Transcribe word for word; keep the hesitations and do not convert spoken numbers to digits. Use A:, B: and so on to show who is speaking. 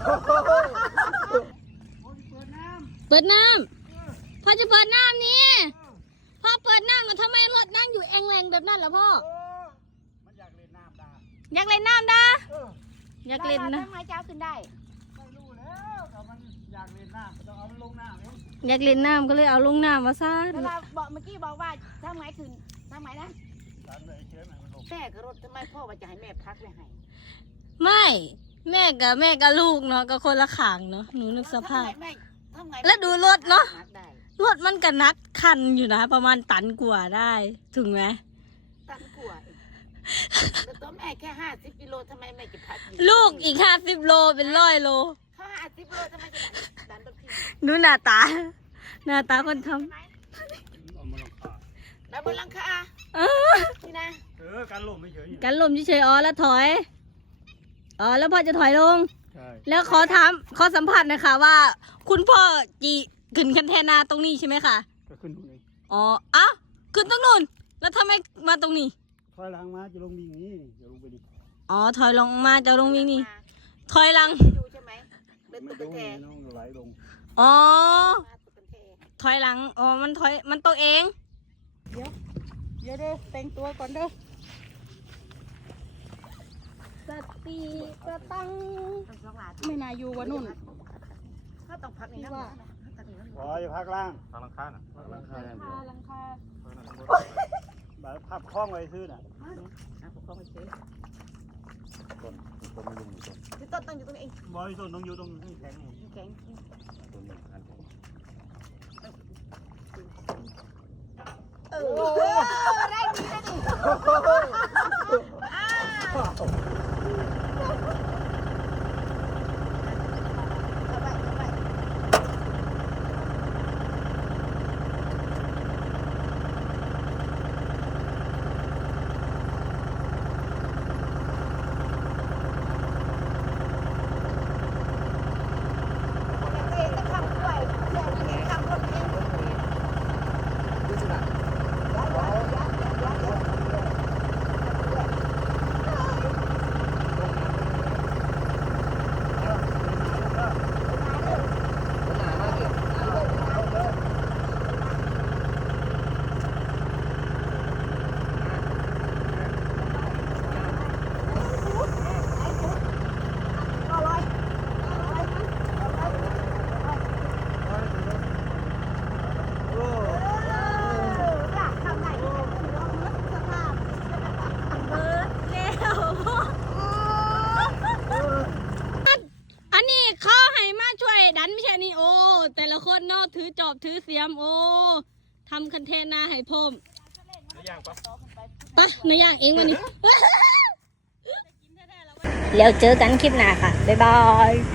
A: เปิดน้ำพ่อจะเปิดน้ำนี่พ่อเปิดน้ำแล้วทำไมรถนั่งอยู่เองแรงแบบนั้นล่ะพ่อ
B: มันอยากเล่นน้ำดา
A: อยากเล่นน้ำดาอยากเล่นนะ
C: ทำไมเจ้าขึ้นได้
B: ไม่รู้แล้วแต่มันอยากเล่นน้ำต้องเอามันลงน้ำเอง
A: อยากเล่นน้ำก็เลยเอาลงน้ำมาซะ
C: เวลาบอกเมื่อกี้บอกว่าทำไมขึ้นทำไมนะแม่กับรถทำไมพ่อว่าจะให้แม่พักเลยให้
A: ไม่แม่กับแม่กับลูกเนาะก็คนละขางเนาะหนูนึกสภาพแล้วดูรถเนาะรถมันกันนักคันอยู่นะประมาณตันกว่าได้ถึงไหม
C: ตันกว่าแต่ตัวแม่แค่ห้าสิบกิโลทำไมแม่จะพัก
A: ลูกอีกห้าสิบโลเป็นร้อยโล
C: เขาห้าสิบโลทำไมจะดันรถพี่
A: ดูหน้าตาหน้าตาคนทำ
C: ดันบนหลังคา
A: เออ
C: นี่นะ
B: เออการลมไม่เฉย
A: การลมเฉยๆอ๋อแล้วถอยอ๋อแล้วพ่อจะถอยลง
B: ใช่
A: แล้วขอถามขอสัมผัสนะคะว่าคุณพ่อจีขึ้นคันแทนาตรงนี้ใช่ไหมคะ
B: ก็ขึ้นตรงนี้
A: อ๋ออ้าวขึ้นตรงนู้นแล้วทำไมมาตรงนี้
B: ถอยหลังมาจะลงวิ่งนี้จะลงไปดิ
A: อ๋อถอยลงมาจะลงวิ่งนี่ถอยหลัง
C: ดูใช่ไหมเป็นตุ๊กแก
B: น้องไหลลง
A: อ๋อถอยหลังอ๋อมันถอยมันตกเอง
C: เดี๋ยวเดี๋ยวเด้อแต่งตัวก่อนเด้อ
A: สติกระตัง
C: ไม่น่าอยู่วะนุ่นถ้าต้องพักนี่ว่า
B: อ๋อจะพักล่างพักล่างข้าน่ะพักล่างข้า
C: หลังคาหลังคา
B: แบบพับคล้องไว้ซื้อน่ะ
C: คล้องไว้ซื้อ
B: ต้นต้นไม่ยุ่งต้น
C: ที่ต้นต้องอยู่ตรงนี้
B: บอยต้นต้องอยู่ตรงนี้แข็ง
C: แข็ง
B: ต้นหนึ่งอัน
C: เออได้ดีได้ดี
A: ดันไม่ใช่นี่โอ้แต่ละคนเนาะถือจอบถือเสียมโอ้ทำคันเทนนาให้พมปะในย่างเองวันนี้แล้วเจอกันคลิปหน้าค่ะบ๊ายบาย